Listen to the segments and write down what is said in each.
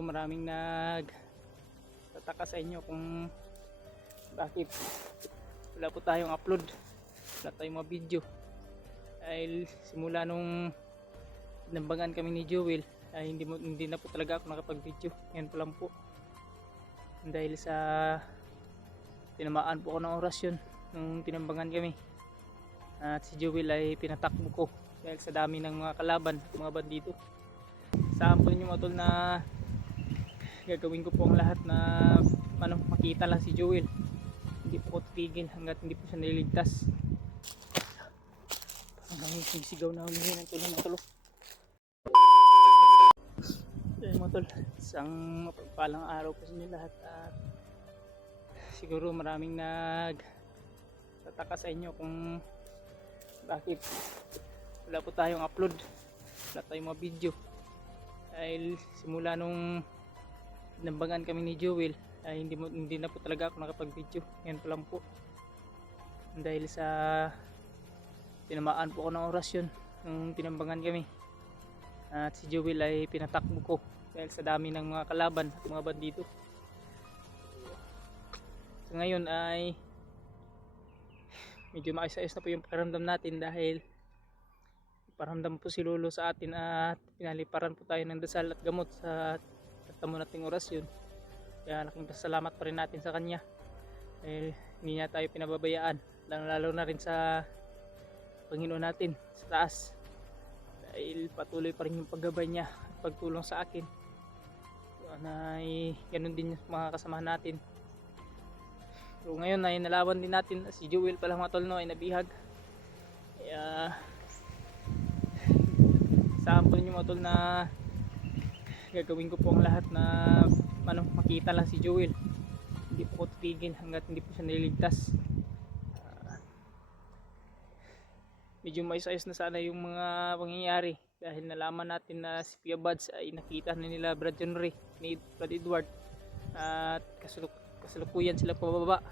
Maraming tataka sa inyo kung bakit wala po tayong upload, wala tayong mga video. Dahil simula nung nambangan kami ni Joel ay hindi na po talaga ako nakapag-video. Ngayon pa lang po, dahil sa tinamaan po ako ng orasyon nung tinambangan kami, at si Joel ay pinatakbo ko dahil sa dami ng mga kalaban at mga bandido. Saan po ninyo matol na gagawin ko po ang lahat na makita lang si Joel. Hindi po ko titigil hanggat hindi po siya nililigtas. Parang may sisigaw na humingi ng tulong mga tol. Dahil mga tol, isang mapagpalang araw po sa inyo lahat. At siguro maraming tataka sa inyo kung bakit wala po tayong upload, wala tayong mga video. Dahil simula nung nambangan kami ni Joel ay hindi na po talaga ako nakapag-video. Ngayon pa lang po, dahil sa tinamaan po ako ng orasyon nung tinambangan kami, at si Joel ay pinatakbo ko dahil sa dami ng mga kalaban at mga bandido. So ngayon ay medyo maayos-ayos na po yung pakiramdam natin dahil paramdam po si Lolo sa atin at pinaliparan po tayo ng dasal at gamot sa tamo nating orasyon. Kaya laking pasalamat pa rin natin sa kanya dahil hindi niya tayo pinababayaan, lalo na rin sa Panginoon natin sa taas, dahil patuloy pa rin yung paggabay niya at pagtulong sa akin. Na ganun din mga kasamahan natin. So ngayon ay nalaban din natin si Joel pala mga tol, no, ay nabihag. Kaya saan po ninyo mga tol na gagawin ko po ang lahat na makita lang si Joel. Hindi po ko titigil hanggat hindi po siya nililigtas. Medyo maayos-ayos na sana yung mga pangyayari dahil nalaman natin na si Pia Buds ay nakita na nila Brad Henry ni Brad Edward at kasalukuyan sila pababa.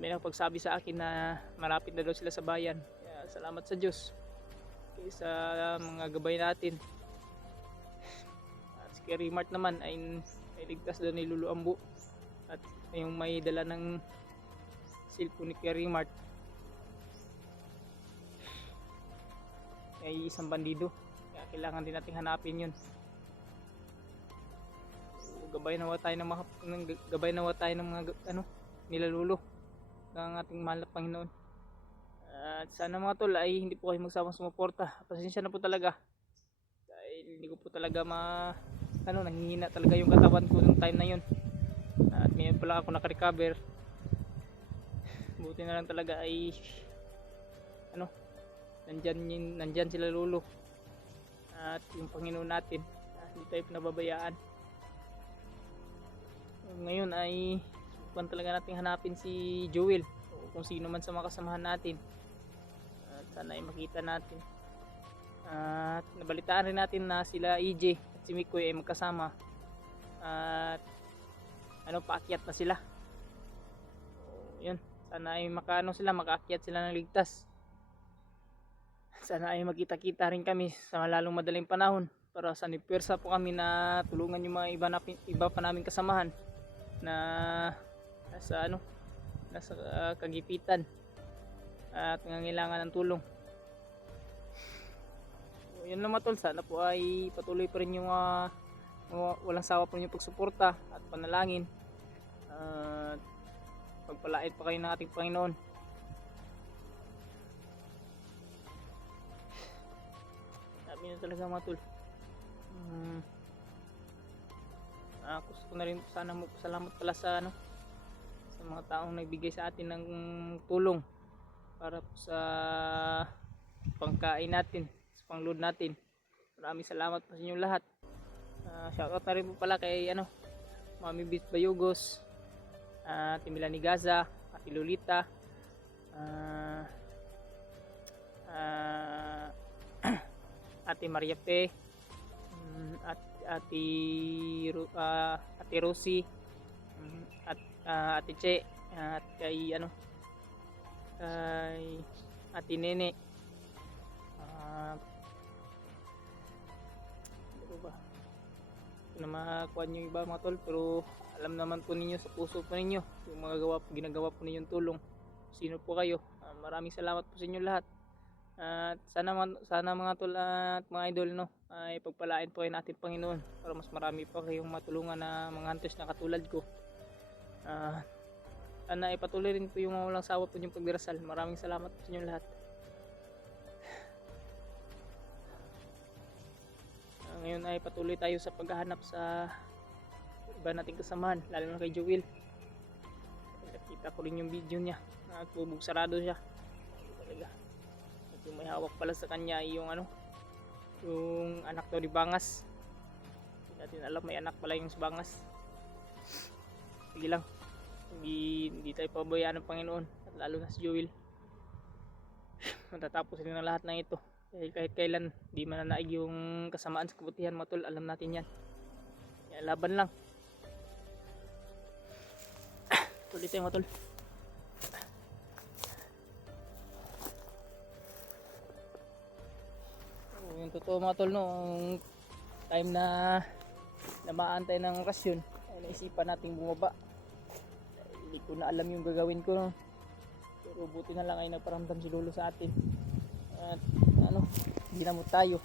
May nakapagsabi sa akin na malapit na daw sila sa bayan. Kaya salamat sa Diyos sa mga gabay natin. At si Kerry Mart naman ay ligtas doon ni Lulu Ambo, at yung may dala ng cellphone ni Kerry Mart ay isang bandido. Kaya kailangan din natin hanapin yun. So, gabay nawa tayo ng mga nilalulo ng ating mahal na Panginoon. At sana mga tol ay hindi po kayo magsawang sumuporta. Pasensya na po talaga dahil hindi ko po talaga nanghihina talaga yung katawan ko nung time na yun. At ngayon pa lang ako nakarecover. Buti na lang talaga ay nandyan sila Lolo at yung Panginoon natin. Hindi tayo pinababayaan. Ngayon ay subukan talaga natin hanapin si Joel o kung sino man sa mga kasamahan natin. At sana ay makita natin. At nabalitaan rin natin na sila EJ at si Mikoy ay magkasama. At paakyat na sila. So, yun. Sana ay makaakyat sila ng ligtas. Sana ay magkita-kita rin kami sa lalong madaling panahon para sa nipwersa po kami na tulungan yung mga iba pa namin kasamahan na nasa kagipitan at nangangailangan ng tulong. So, yun lang mga tol, sana po ay patuloy pa rin yung walang sawa po yung pagsuporta at panalangin. Pagpalain pa kayo ng ating Panginoon. Sabi na talaga mga tol. Gusto ko na rin sana magpasalamat pala sa mga taong nagbigay sa atin ng tulong para po sa pangkain natin, sa pangload natin. Maraming salamat po sa inyong lahat. Shoutout na rin po pala kay Mami Bit Bayugos, Ate Milani Gaza, Ate Lolita, Ate Maria Pe, at Ate Rosie, at Ate Che, at kay kay Ate Nene, na makakuha nyo yung iba mga tol, pero alam naman po ninyo sa puso po ninyo yung ginagawa po ninyong tulong. Sino po kayo. Maraming salamat po sa inyo lahat. At sana mga tol at mga idol, no, ay pagpalain po kayo natin Panginoon para mas marami pa kayong matulungan na mga hunters na katulad ko. Sana ipatuloy rin po yung walang sawa po yung pagdarasal. Maraming salamat po sa inyo lahat. Ngayon ay patuloy tayo sa paghahanap sa iba nating kasamahan, lalo na kay Joel. Nakita ko rin yung video niya, nagbubugsarado siya talaga. Yung may hawak pala sa kanya yung yung anak daw ni Bangas. Hindi natin alam, may anak pala yung si Bangas. Sige lang, hindi tayo pabayaan ng Panginoon, at lalo na si Joel. Matatapos rin ang lahat ng ito, dahil kahit kailan di mananaig yung kasamaan sa kabutihan mga tol, alam natin yan. Kaya laban lang. Tuloy tayo mga tol. Yung totoo mga tol, noong time na maantay ng okasyon ay naisipan nating bumaba. Hindi ko na alam yung gagawin ko, no? Pero buti na lang ay nagparamdam si Lolo sa atin. At ginamot tayo.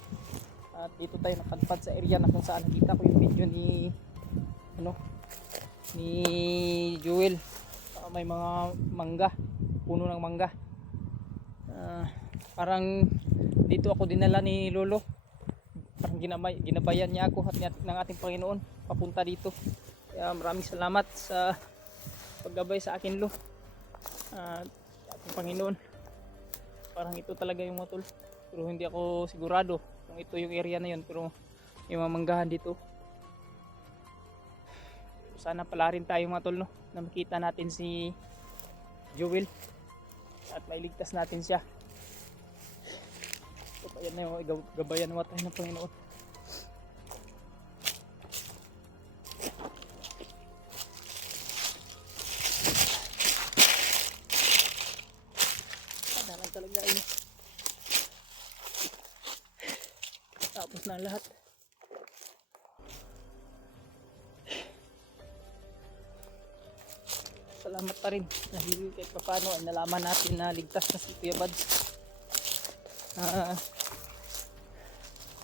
At dito tayo nakadpad sa area na kung saan nakita ko yung video ni Joel. May mga mangga, puno ng mangga. Parang dito ako dinala ni Lolo. Parang ginabayan niya ako at ng ating Panginoon papunta dito. Kaya maraming salamat sa paggabay sa akin, Lo. Ating Panginoon, parang ito talaga yung mga tol, pero hindi ako sigurado kung ito yung area na yun, pero yung mga manggahan dito. Sana pala rin tayo mga tol, no, na makita natin si Joel at mailigtas natin siya. So, ayan na yung gabayan naman tayo ng Panginoon. Talaga ay tapos na lahat. Salamat pa rin dahil kahit paano ay nalaman natin na ligtas na si Kuya Bads.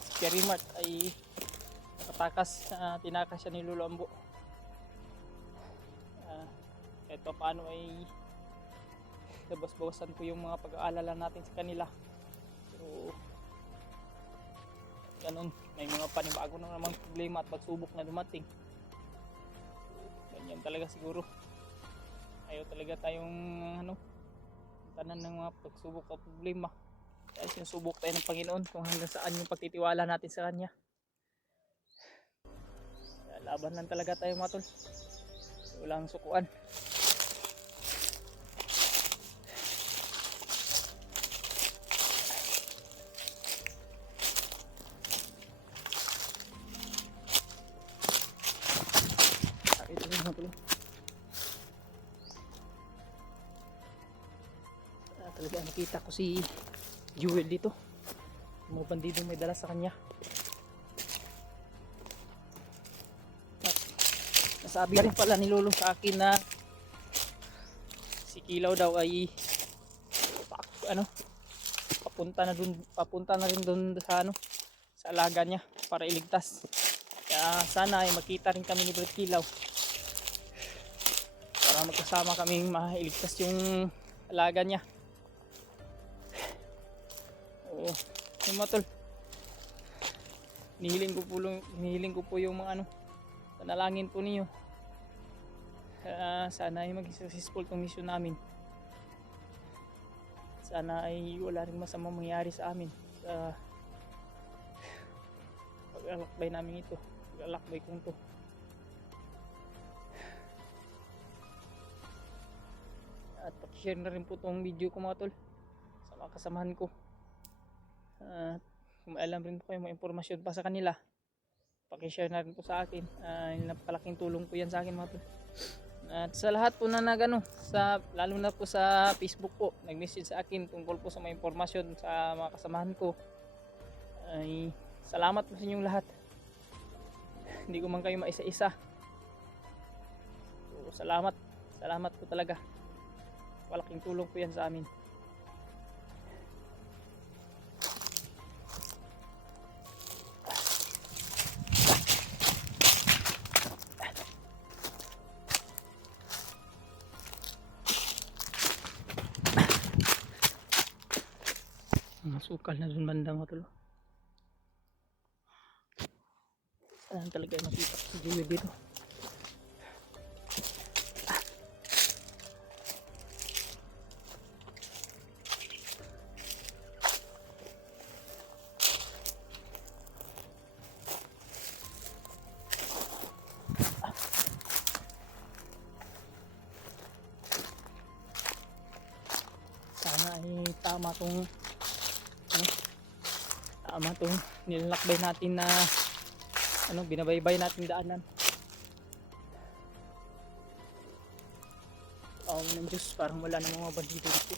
Si Kerry Mart ay nakatakas, tinakas siya ni Lolo Ambo. Kahit paano ay labas-bawasan po yung mga pag-aalala natin sa kanila. So ganun, may mga panibago na namang problema at pagsubok na dumating. Ganyan talaga siguro, ayaw talaga tayong tanan ng mga pagsubok at problema. Dahil sinusubok tayo ng Panginoon kung hanggang saan yung pagtitiwala natin sa Kanya. Kaya laban lang talaga tayo mga tol, walang sukuan. Talaga nakita ko si Joel dito, mga bandidong may dala sa kanya. At nasabi rin pala ni Lolo sa akin na si Kilaw daw ay papunta na rin doon sa sa alaga niya para iligtas. Kaya sana ay makita rin kami ni Brad Kilaw para magkasama kaming mailigtas yung alaga niya. Yung mga tol, hinihiling ko po yung mga panalangin po niyo. Sana ay maging successful tong mission namin. Sana ay wala rin masamang mangyari sa amin sa pag-alakbay namin ito, pag-alakbay kong to. At pakishare na rin po tong video ko mga tol sa mga kasamahan ko. Kung alam rin po kayo mga impormasyon pa sa kanila, pakishare na rin po sa akin. Napakalaking tulong po yan sa akin mga tol. At sa lahat po na lalo na po sa Facebook po, nag-message sa akin tungkol po sa mga impormasyon sa mga kasamahan ko, ay salamat po sa inyong lahat. hindi ko man kayo maisa-isa. So, salamat po talaga, malaking tulong po yan sa amin. Masukal na dun banda mo tulo. Saan talaga makita si Joey dito? Sana ay tama tong nilalakbay natin na binabaybay natin daanan. Ng Diyos, parang wala na mga bandido dito.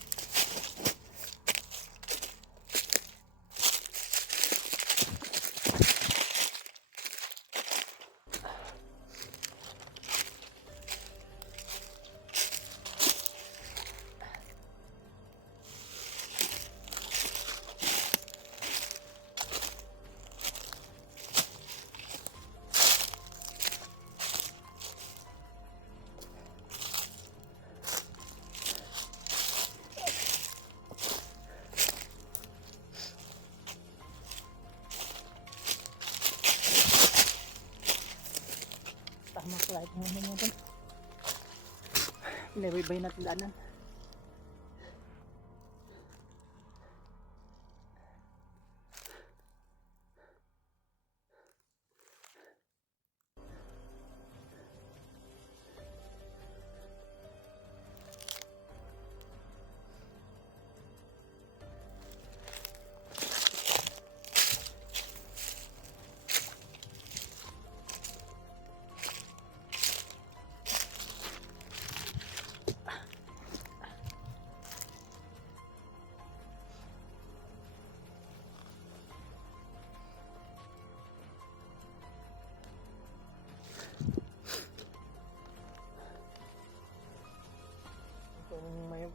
Tama pala ito naman natin. Pinabaybay natin daanan.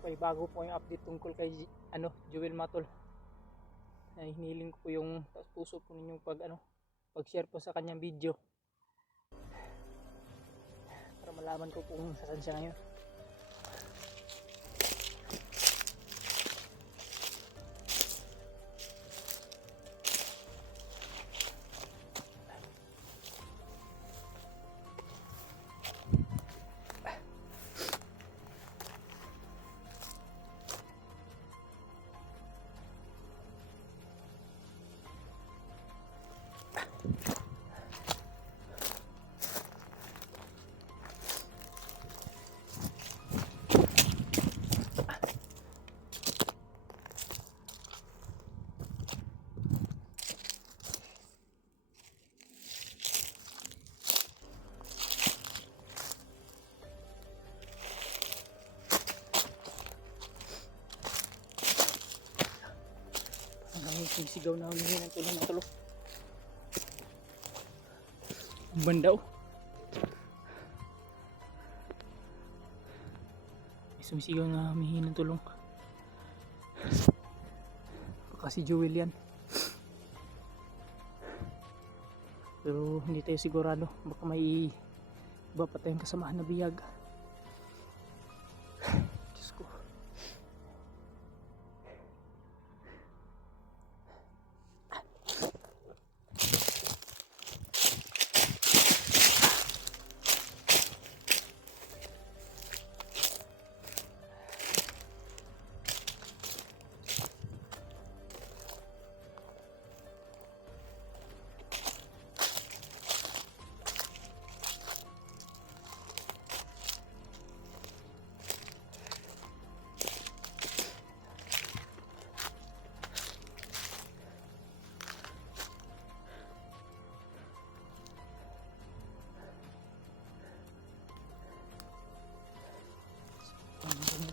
May bago po yung update tungkol kay Joel Matol. Ay hiniling ko po yung puso po ninyong pag-share po sa kanyang video para malaman ko kung saan siya ngayon. Sisigaw na humingi ng tulong ng tulong. Bandaw. May sumisigaw na humingi ng tulong. Baka si Joel yan. Pero hindi tayo sigurado. Baka may iba pa tayong kasamahan na biyag. Diyos ko.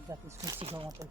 Dapat sumisigaw nga tol.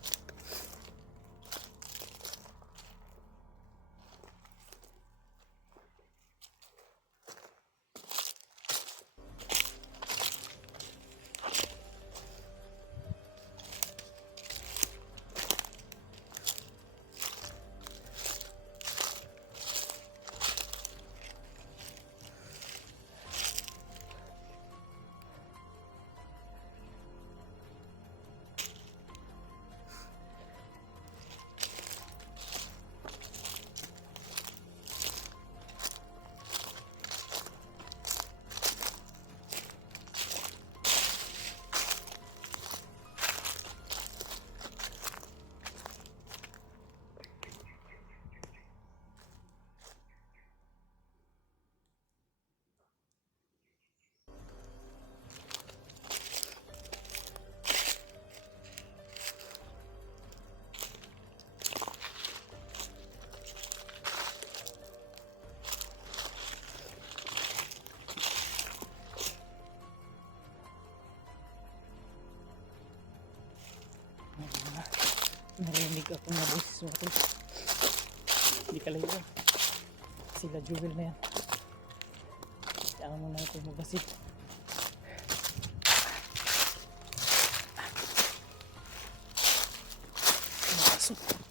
narinig ako na boses mga tol. Hindi ka lang sila Jewel na yan. Saan mo na ito mabasit. Masok.